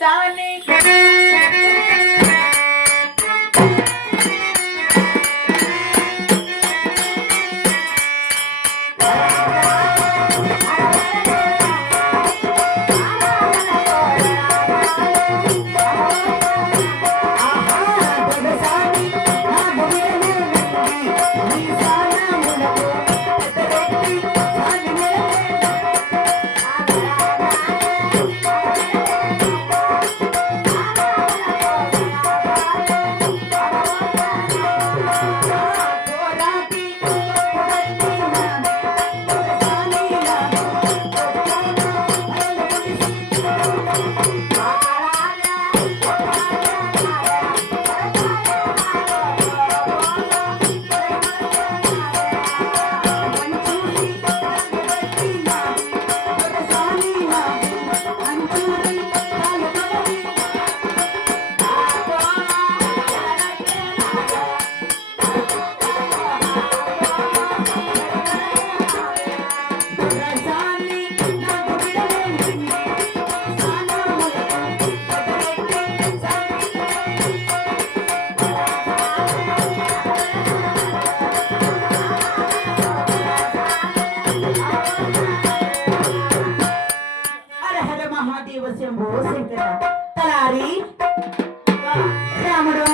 తానే శంభో శంకర తలారి రాముడు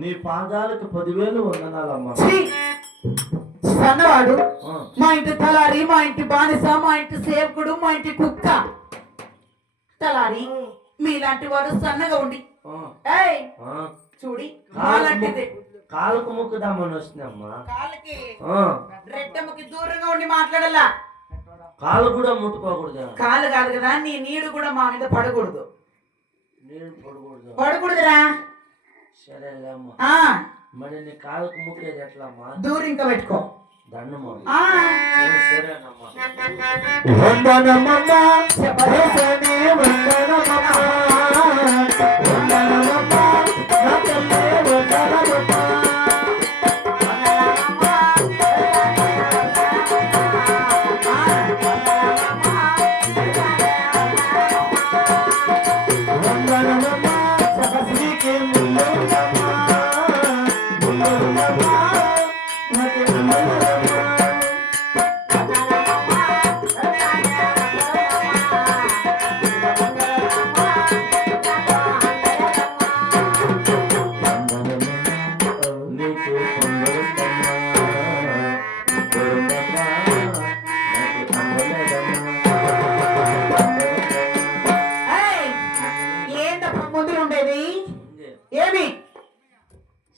నీ పాదాలకు 10,000 వందనాలమ్మా. సన్నవాడు మా ఇంటి తలారి, మా ఇంటి బానిస, మా ఇంటి సేవకుడు, మా ఇంటి కుక్క తలారి. మీలాంటి వాడు సన్నగా ఉండి చూడి కాలుకు ముక్కుదామని వస్తున్నామ్మా. కాళ్ళకి రెట్టెమ్మకి దూరంగా ఉండి మాట్లాడాలా. కాలు కూడా ముట్టుకోకూడదు. కాలు కాదు కదా, నీ నీడు కూడా మా మీద పడకూడదు. నీడు పడకూడదు. పడకూడదురా. సరేలేమ్మా. మరి నీ కాలుకు ముక్కేది ఎట్లమ్మా? దూరం ఇంకా పెట్టుకో. దండమ్మా. సరేనమ్మా.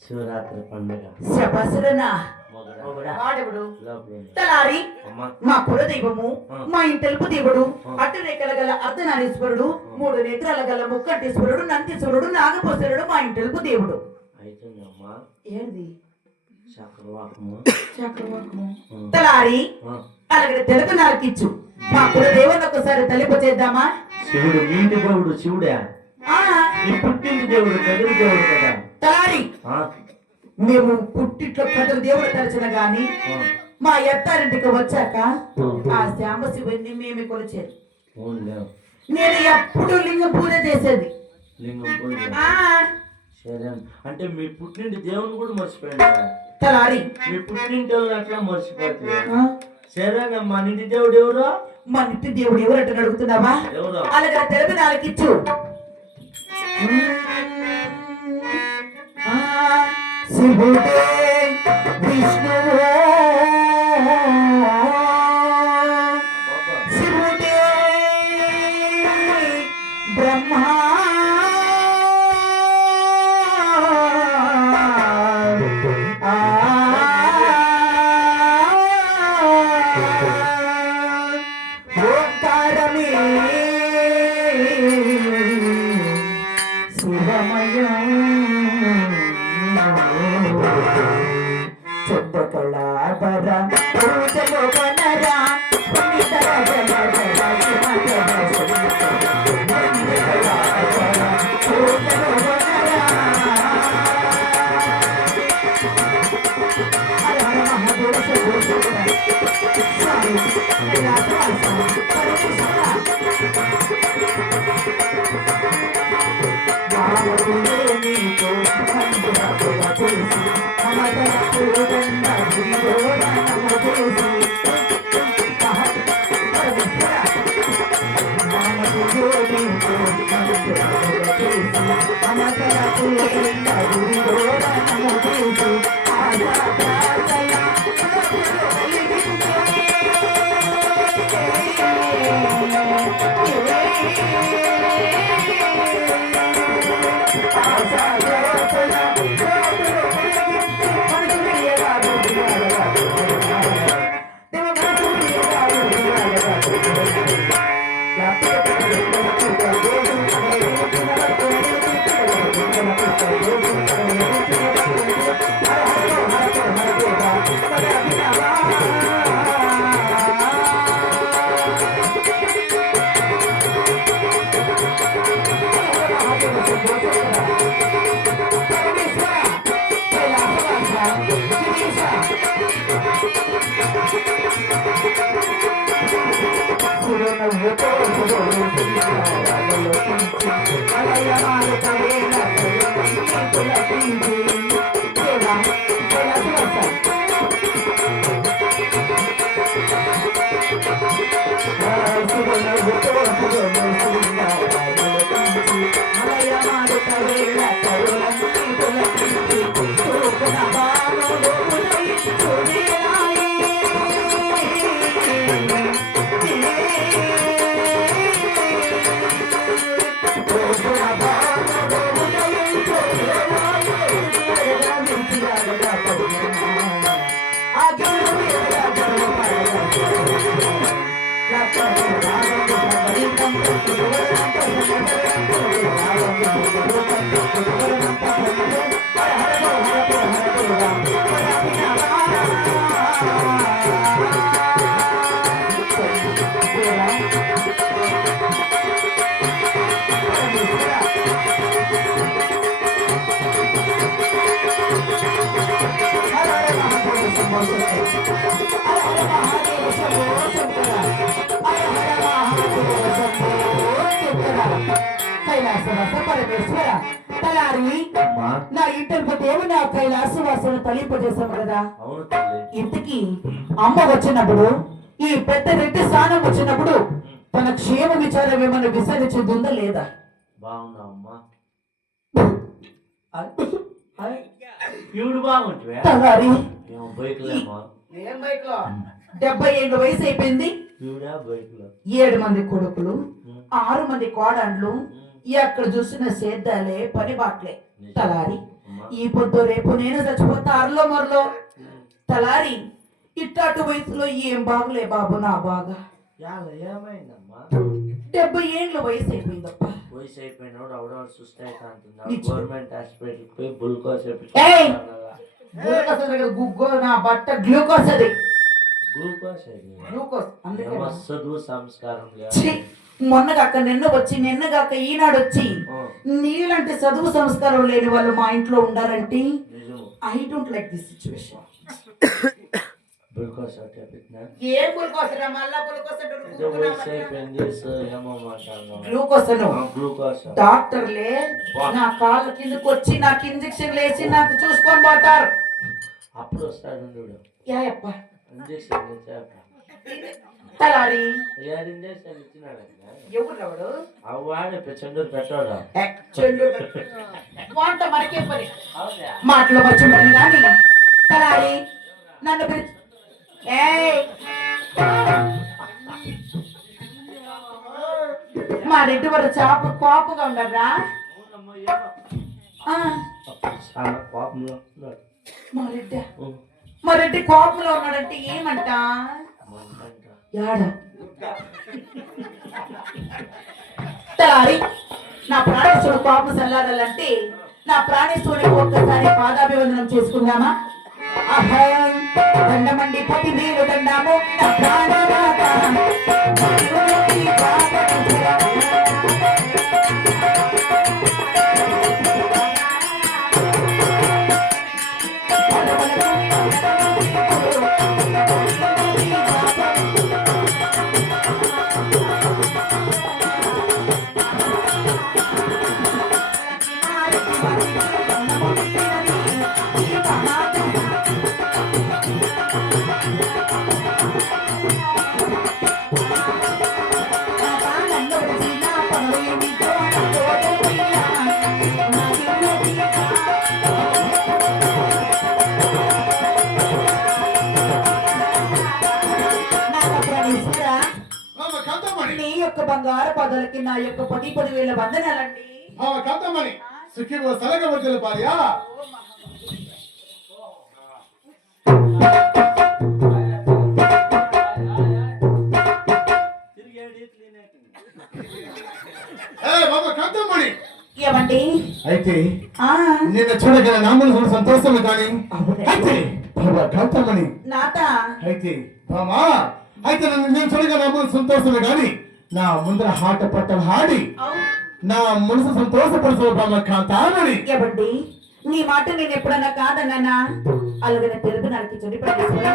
శివరాత్రి పండుగ తలారి మా కులదైవము, మా ఇంటెలుపు దేవుడు, అటు రేఖల గల అర్ధనారీశ్వరుడు, 3 నేత్రాల గల ముక్కంటేశ్వరుడు, నందీశ్వరుడు, నాగపోసరుడు మా ఇంటెలుపు దేవుడు. ఏంది తలారి? అలాగే తెలుగు నారకిచ్చు మా కులదేవుని ఒకసారి తలింప చేద్దామా? శివుడు వీటి దేవుడు శివుడా? పుట్టింది దేవుడు కదురు దేవుడు కదా తలారి. మేము పుట్టిట్లో కదురు దేవుడు తలచిన గాని మా ఎత్తారింటికి వచ్చాక ఆ శ్యామశివుని మేమే కొలిచేది. నేను ఎప్పుడు లింగం పూజ చేసేది. లింగం పూజ అంటే మీ పుట్టింటి దేవుని కూడా మర్చిపోయాడు తలారి. మీ పుట్టింటి అట్లా మర్చిపోతుంది. సరేనమ్మా. నింటి దేవుడు ఎవరు? మా నింటి దేవుడు ఎవరు అంటే అడుగుతున్నావా? అలాగే తెలుగు నాలుగిచ్చు. శివుడే విష్ణువే, శివుడే బ్రహ్మ, నా ఇంటర్ దేవుని ఆ కైలాసవాసును తలింపజేశాము కదా. ఇంతకీ అమ్మ వచ్చినప్పుడు ఈ పెద్ద రెడ్డి స్థానం వచ్చినప్పుడు తన క్షేమ విచారం ఏమైనా విచారించిందా లేదా? బాగున్నా అమ్మా. ఈవిడు బాగుంటుంది. 70 ఏళ్ళ వయసు అయిపోయింది. 7 మంది కొడుకులు, 6 మంది కోడళ్ళు, ఎక్కడ చూసిన సేద్దాలే పని బాట్లే. తలారి ఈ పొద్దు రేపు నేను చచ్చిపోతా అరలో మరలో. తలారి ఇట్లాంటి వయసులో ఏం బాగులే బాబు నా బాగా. 70 ఏళ్ళ వయసు అయిపోయిందప్ప. వయసు అయిపోయినోడు అవడవాడు సుస్థ అవుతా గవర్నమెంట్ హాస్పిటల్ పోయి గ్లూకోజ్ గుగ్గో నా బట్ట గ్లూకోజ్ అది చదువు సంస్కారం. మొన్నగాక నిన్నగాక ఈనాడు వచ్చి నీలాంటి చదువు సంస్కారం లేని వాళ్ళు మా ఇంట్లో ఉండాలంటే I don't like this situation. డాక్టర్లే నా కాళ్ళ కిందకి వచ్చి నాకు ఇంజక్షన్ వేసి నాకు చూసుకొని పోతారు. అప్పుడు వస్తాడు తలారి వంట మనకే పని మాటలో మర్చిపోయింది కానీ తలారి నన్ను పిలిచి మా రెడ్డి వారు చాప కోపంగా ఉండరా? మా రెడ్డి కోపంలో ఉన్నాడంటే ఏమంట? తలారి నా ప్రాణేశ్వరుడు కోపం చల్లారాలంటే నా ప్రాణేశ్వరుడికి ఒక్కసారి పాదాభివందనం చేసుకుందామా? అభయం దండమండి 10 నీళ్ళు దండాము నా ప్రాణనాథ. యొక్క బంగారు పదాలకి నా యొక్క 10,000 వందనాలండి. కాంతమ్మని సుఖివో సలగవద్దల భార్య. బాబా కాంతమ్మని ఏమండి? అయితే ఆ నిన్న చూడగల నామలు సంతోషమే కానీ అవునే. అయితే బాబా కాంతమ్మని నాత అయితే బామా అయితే నేను చూడగల నామలు సంతోషమే కానీ నా ముందర హాట పట్టలు హాడి నా మనసు సంతోషపడుతుంది బాబా కాంతామని. ఏమండి? నీ మాట నేను ఎప్పుడన్నా కాదన్నా అలాగే తెలుగు నాకు చెడి పడేసుకోరా.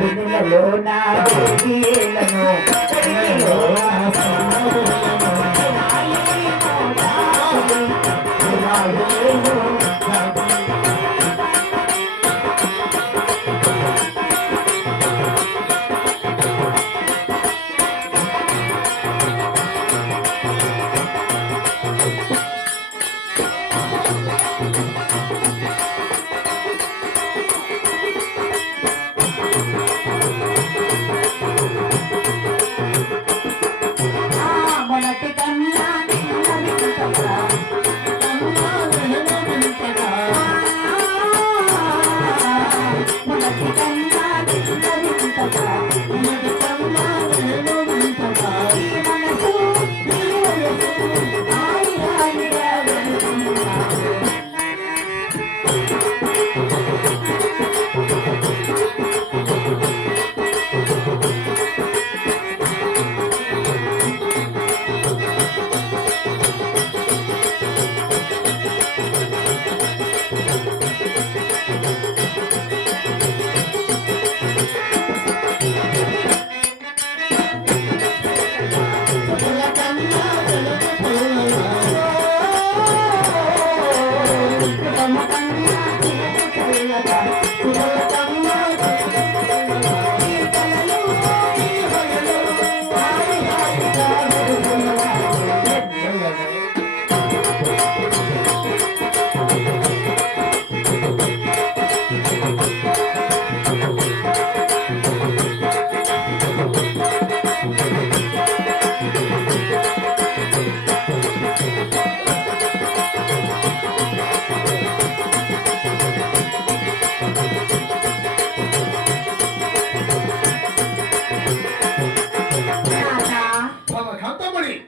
వెన్నెలలో నా వెన్నెలను, వెన్నెలలో నా సన్నలను, మొదటి కన్నా నిన్నవింతగా, మొదటి కన్నా నిన్నవింతగా, ఈ మనసు నీ వయసు హాయి హాయిగా వెళ్తున్నావు.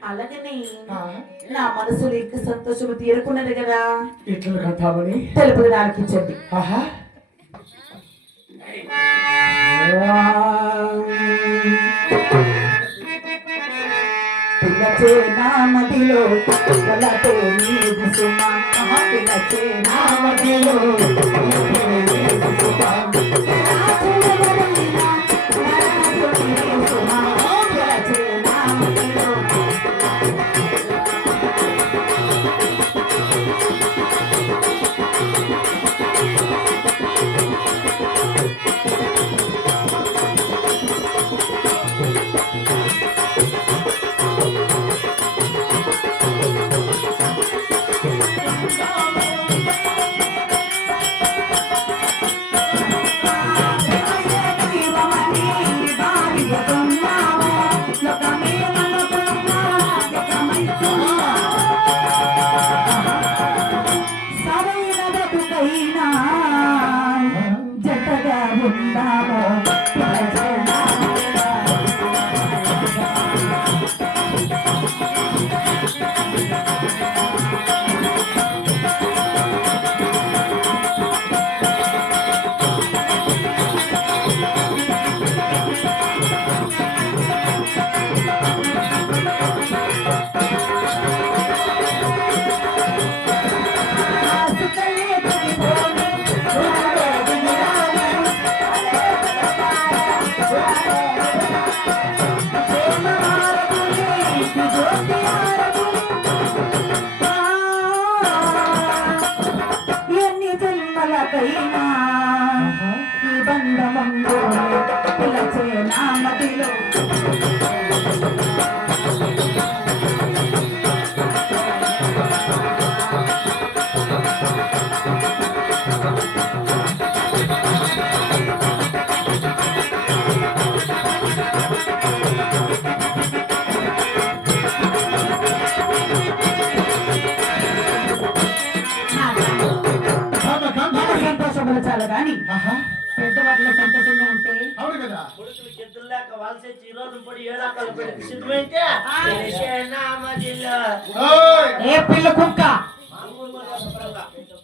అలాగనే నా మనసులో ఇంకా సంతోషము తీరుకున్నది కదా. ఇట్లా కాంతామని తెలుపుది నాకించండి. ఆహా పిల్లచే నా మదిలో కలతో నీది సుమా, పిల్లచే నా మదిలో జతగా ఉందాము. ఎన్ని జన్మలకైనా ఈ బంధమందు పిలచే నా మదిలో చాలు గాని ఆహా, పెద్దవాళ్ళ సంతోషంగా ఉంటే అవును కదా. కొడుకులకి ఎద్దులు లేక వలసొచ్చి ఈ రోజు పడి ఏడాకాలు పెట్టి సిద్ధమైతే తెలిసేనా మధ్యలో ఓయ్, ఏ పిల్ల కుక్క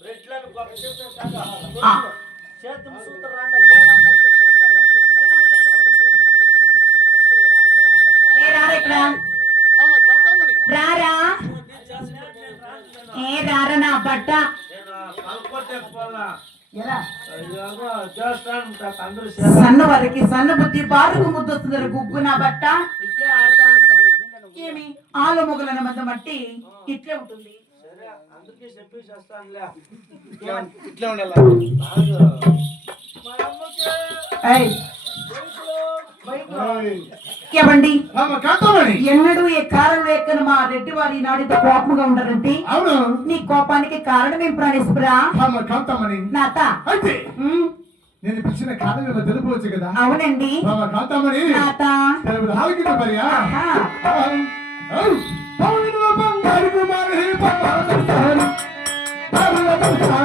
బ్రెడ్లను గొప్ప చెప్తాను ఆ. చేతులు సూత్రాండ ఏడాకాలు పెట్టుకుంటారు ఏ రారా ఇక్కడ ఆమె కాంతామణి. రారా ఏ రారా నా బట్ట ఎలా అందరూ సన్న వారికి సన్న బుద్ధి బారుకు ముద్దొస్తుంది గుగ్గు నా బట్ట ఇట్లే ఆడతా ఉంటాం ఏమి ఆలు మొగలన్న మధ్య మట్టి ఇట్లే ఉంటుంది సరే అందుకే చెప్పి చేస్తానులే ఇట్లా ఉండాలి. మా అమ్మకి ఏయ్, బైకులో ఓయ్, ఏమండి ఆమె కాంతామణి. ఎన్నడూ ఏ కారణం లేక మా రెడ్డి వారి నాడితో కోపంగా ఉండరండి అవును, నీ కోపానికి కారణం ఏం ప్రాణేశ్వరా ఆమె కాంతామణి. నాత అయితే ఉమ్, నేను పిలిచిన కారణం తెలుపవచ్చు కదా. అవునండి ఆమె కాంతామణి నాత హాలకి మరియా. ఆహా. పౌరుల బంగారు కుమారి పరమేశ్వరి, పరమేశ్వరి.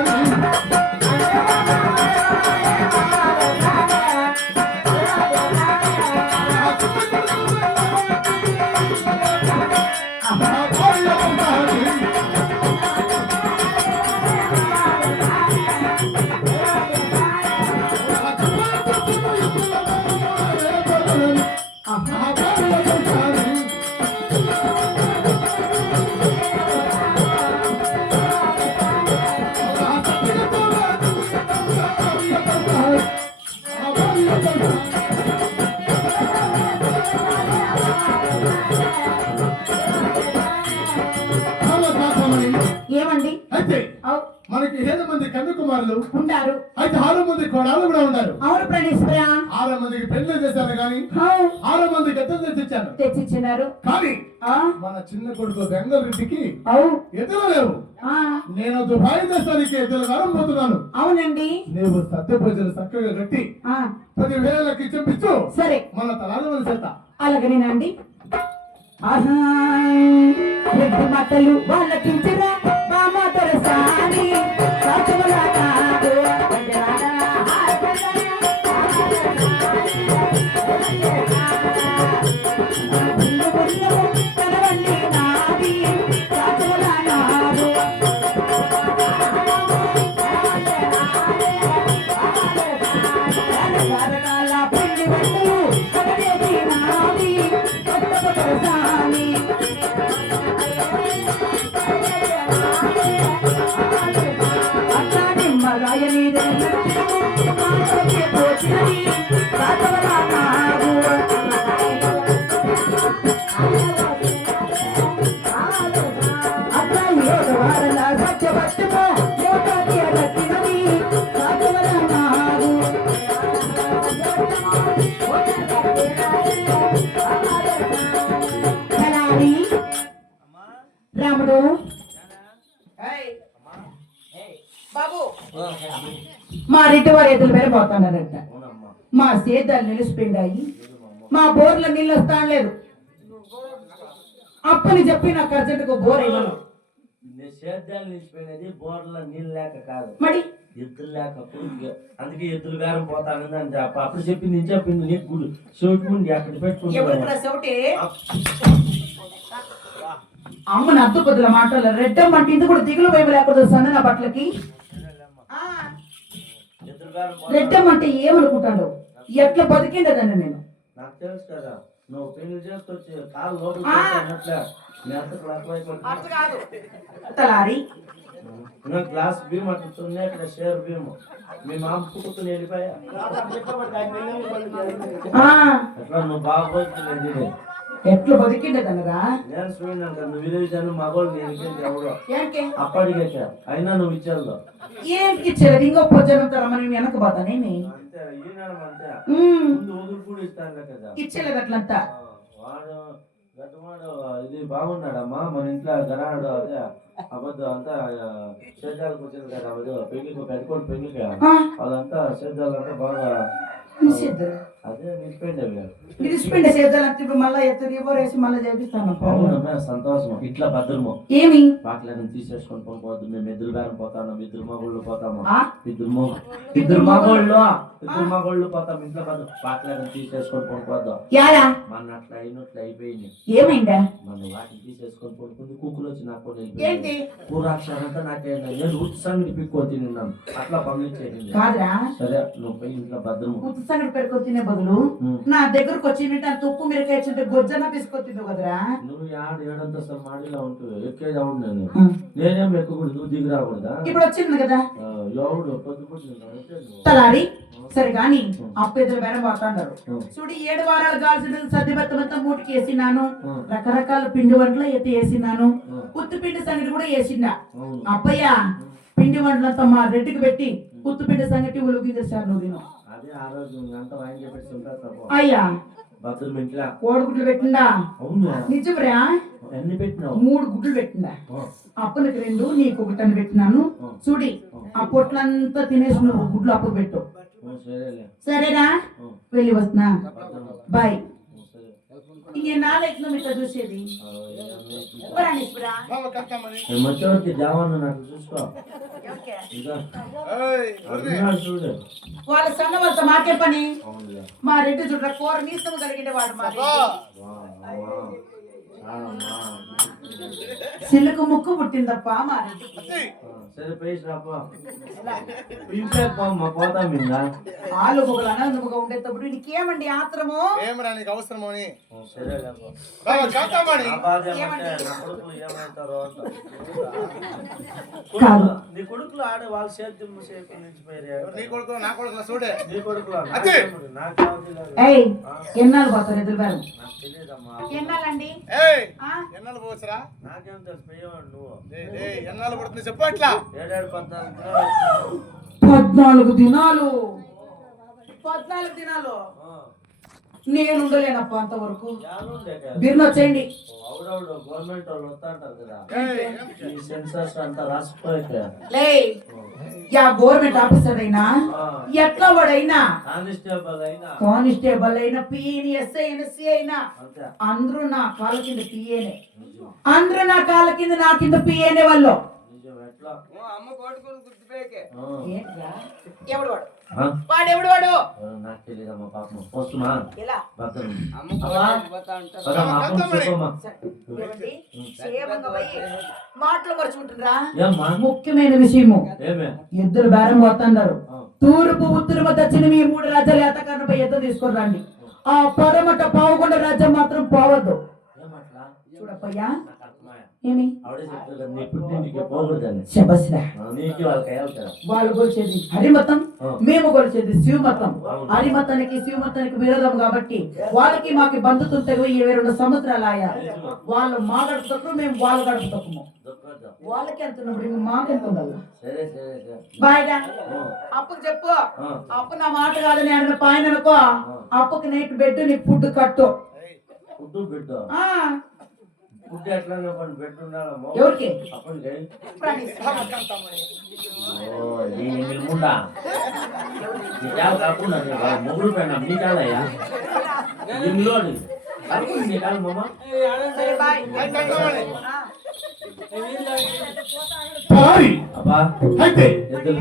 ఏమండి అయితే అవు, మనకి 7 మంది కన్యాకుమారులు, ఉండారు అయితే 6 మంది కోడాలు కూడా ఉన్నారు. అవును ప్రాణేశ్వరా 6 మందికి పెళ్లి చేశాను కానీ అవు, 6 మంది గద్దలు తెచ్చిచ్చాను. తెచ్చిచ్చినారు కానీ ఆ, మన చిన్న కొడుకు బెంగళూరుకి అవు, ఎదురు లేవు. ఆ, నేను దుబాయ్ దేశానికి ఎదురు పోతున్నాను. అవునండి నీవు సత్య ప్రజలు చక్కగా కట్టి ఆ, 10,000కి చూపించు. సరే మన తలాలు చేత అలాగనేనండి ఆహా రెడ్డి మాటలు వాళ్ళకించరా మా మాతర సాని సాచవలా కాదు గజరాడా, బుల్లు బుల్లు కనవల్లి నాది సాచవలా నాదు. రకరకాల పిండి వంటలు కనవేసి నాది కొత్త సాని. అట్లాంటి మగాయని పోచినది సాచవలా నాదు. అట్లా ఏడు వారల సత్యవత్తుకో యోగాది అడక్కినది సాచవలా నాదు. కలారి రాముడు బాబు మా రెడ్డి వారి ఎదురు వేరే పోతున్నారంట. అవునమ్మా మా సేద్యాలు నిలిచిపోయిండాయి, మా బోర్ల నీళ్ళు వస్తా లేదు. అప్పని చెప్పి నాకు అర్జెంటుకు బోర్ ఇవ్వను. నేను సేద్యాలు నిలిచిపోయినది బోర్ల నీళ్ళు లేక కాదు మరి ఎద్దులు లేక కొడుకు అందుకే ఎద్దులు గారం పోతానని అని చెప్ప అప్పుడు చెప్పింది నేను చెప్పింది నీకు చోటుకుండి అక్కడ ఎవరు పెట్టుకుంటున్నాను చెవిటే అమ్మని అద్దు కొద్దుల మాటలు రెడ్డమ్మంటే ఇంత కూడా దిగులు వైపు లేకుండా సన్న నా బట్టలకి. ఎద్దులు గారం రెడ్డమ్మంటే ఏమనుకుంటాడు, ఎట్లా బతికిండదని నేను. నాకు తెలుసు కదా నువ్వు పెళ్లి చేసుకొచ్చి కాలు లోపల పెట్టినట్లే మీ అంత క్లాస్ తలారి గ్లాస్ భీమ్ అట్లున్నాయి ఇక్కడ షేర్ భీమ్ మీ మామ పుట్టుకుని వెళ్ళిపోయా అట్లా నువ్వు బాగా పోతుంది ఎట్లా బతికిండదనరా. నేను చూడండి కదా నువ్వు విలువ మగోళ్ళు నేను ఇచ్చేది ఎవడో ఏంటి అప్పటికే అయినా నువ్వు ఇచ్చేదో ఏం ఇచ్చేది ఇంకో పొద్దున తరమని వెనక పోతానేమి అంతే ఈనాడు అంతే ముందు వదులు కూడా ఇస్తాను కదా ఇచ్చేలేదు అట్లంతా. వాడు గతవాడు ఇది బాగున్నాడమ్మా మన ఇంట్లో గనాడు అదే అబద్ధం అంతా సేద్యాలకు వచ్చింది కదా అబద్ధం పెళ్లికి పెట్టుకోండి పెళ్లికి ఆ, అదంతా సేద్యాలంతా బాగా నిషేధం. అదే నిలిపోయింది నిలిచిపోయింది చేద్దాలంటే ఇప్పుడు మళ్ళీ ఎత్తు రివర్ మళ్ళీ చేపిస్తాను అవునమ్మా సంతోషం ఇట్లా భద్రము ఏమి పాటలను తీసేసుకొని పోకపోద్దు మేము ఎద్దులు బేరం పోతాము ఇద్దరు మగోళ్ళు పోతాము ఆ? ఇద్దరు మగోళ్ళు పోతాం ఇంట్లో పాటలను తీసేసుకొని పోకపోద్దు యాడా మన అట్లా అయినట్లు అయిపోయింది ఏమైందా మన వాటిని తీసేసుకొని పడుకుంది కుక్కలు వచ్చి నాకు ఏంటి పూరాక్షరంతా నాకే నేను ఉత్సాహం పిక్కొని తిన్నాను అట్లా పంపించేది కాదురా సరే నువ్వు పోయి ఇంట్లో భద్రము ఉత్త సంగటి పెట్టుకొని తినే బదులు నా దగ్గరకు వచ్చిందంటే అంత ఉప్పు మిరకాయ చింటే గొజ్జన పిసుకొని తిన్నావు కదరా నువ్వు ఏడంతస్తులు మాడిలా ఉంటుంది ఎక్కేది అవును నేనేం ఎక్కకూడదు నువ్వు దిగి రాకూడదా ఇప్పుడు వచ్చింది కదా ఎవడు పొద్దుపొద్దు తలారి సరే గాని అప్పెదురు బేరం పోతాండారు చూడు 7 వారాలు కాల్చిన సద్దిబత్తమంతా మూటికి వేసినాను రకరకాల పిండి వంటలు అయితే వేసినాను ఉత్తుపిండి సంగటి కూడా వేసిందా అప్పయ్య పిండి వంటలంతా మా రెడ్డికి పెట్టి ఉత్తుపిండి సంగటి ఉలిగించేసాను నువ్వు తిను అదే ఆ రోజు అంతా వాయిన్ చెప్పేసి ఉంటారు అయ్యా భద్రం ఇంట్లో కోడిగుడ్లు పెట్టిందా అవునా నిజంరా ఎన్ని పెట్టినావు 3 గుడ్లు పెట్టిందా అప్పులకి 2 నీకు 1 అని పెట్టినాను చూడి ఆ పొట్లంతా తినేసి నువ్వు గుడ్లు అప్పు పెట్టు సరేనా వెళ్ళి వస్తున్నా బాయ్ ఇంకే నాలుగు మీతో చూసేది మధ్యవర్తి జావాను నాకు చూసుకో చూడు వాళ్ళ సన్న వాళ్ళతో మాకే పని మా రెడ్డి చూడ కూర మీసం కలిగిన వాడు మా సిల్లుకు ముక్కు పుట్టిందప్ప మా రెడ్డి సరే పేసి రాపో ఇంట్లో పోతాం ఇంకా వాళ్ళు ఒక అనంతముగా ఉండేటప్పుడు నీకేమండి ఆత్రము ఏమరా నీకు అవసరమో అని సరే నీ కొడుకులు ఆడే వాళ్ళ సేద్యం నిలిచిపోయారు నీ కొడుకు నా కొడుకు చూడే నీ కొడుకులు ఏయ్ ఎన్నాళ్ళు పోతారు ఎదురు గారు నాకు తెలియదమ్మా ఎన్నాళ్ళండి ఎన్నాళ్ళు పోవచ్చురా నాకేం తెలుసు పోయేవాడు నువ్వు ఎన్నాళ్ళు పడుతుంది చెప్పు అట్లా 14 దినాలు 14 దినాలు నేను ఉండలేనప్ప అంతవరకు బిర్నొచ్చేయండి అవునవును గవర్నమెంట్ వాళ్ళు వస్తా అంటారు కదా ఈ సెన్సర్స్ అంతా రాసిపోయి లే యా గవర్నమెంట్ ఆఫీసర్ అయినా ఎట్లా వాడైనా కానిస్టేబుల్ అయినా పిఏని ఎస్ఐ ఎస్సీ అయినా అందరూ నా కాళ్ళ కింద పిఏనే అందరూ నా కాళ్ళ కింద నా కింద పిఏనే వాళ్ళు ఎవడు వాడు వాడెవడు వాడు నాకు తెలియదమ్మా పాపం వస్తున్నా మాటలు మర్చుకుంటున్నా ముఖ్యమైన విషయము ఎద్దులు బేరం పోతున్నారు తూర్పు ఉత్తర దక్షిణ ఈ 3 రాజ్యాలు ఏతకారణపై ఎద్దు తీసుకొని రండి ఆ పడమట పావుకొండ రాజ్యం మాత్రం పోవద్దు చూడప్పయ్యా ఏమి వాళ్ళు కొలిచేది హరిమతం మేము కొలిచేది శివమతం హరిమతానికి శివమతానికి విరోధం కాబట్టి వాళ్ళకి మాకు బంధుత్వం తెగ 22 సంవత్సరాలు ఆయా వాళ్ళు మా గడుపుతూ మేము వాళ్ళ గడుపుతాము వాళ్ళకి ఎంత ఉన్నప్పుడు మాకెంత ఉండాలి బాయ్గా అప్పుకు చెప్పు అప్పు నా మాట కాదని అడిగిన పాయన అనుకో అప్పుకి నైట్ బెడ్ నీకు ఫుడ్ కట్టు ఎవరికి ముగ్గురు పైన మీ కాదయ్యా అయితే ఎద్దులు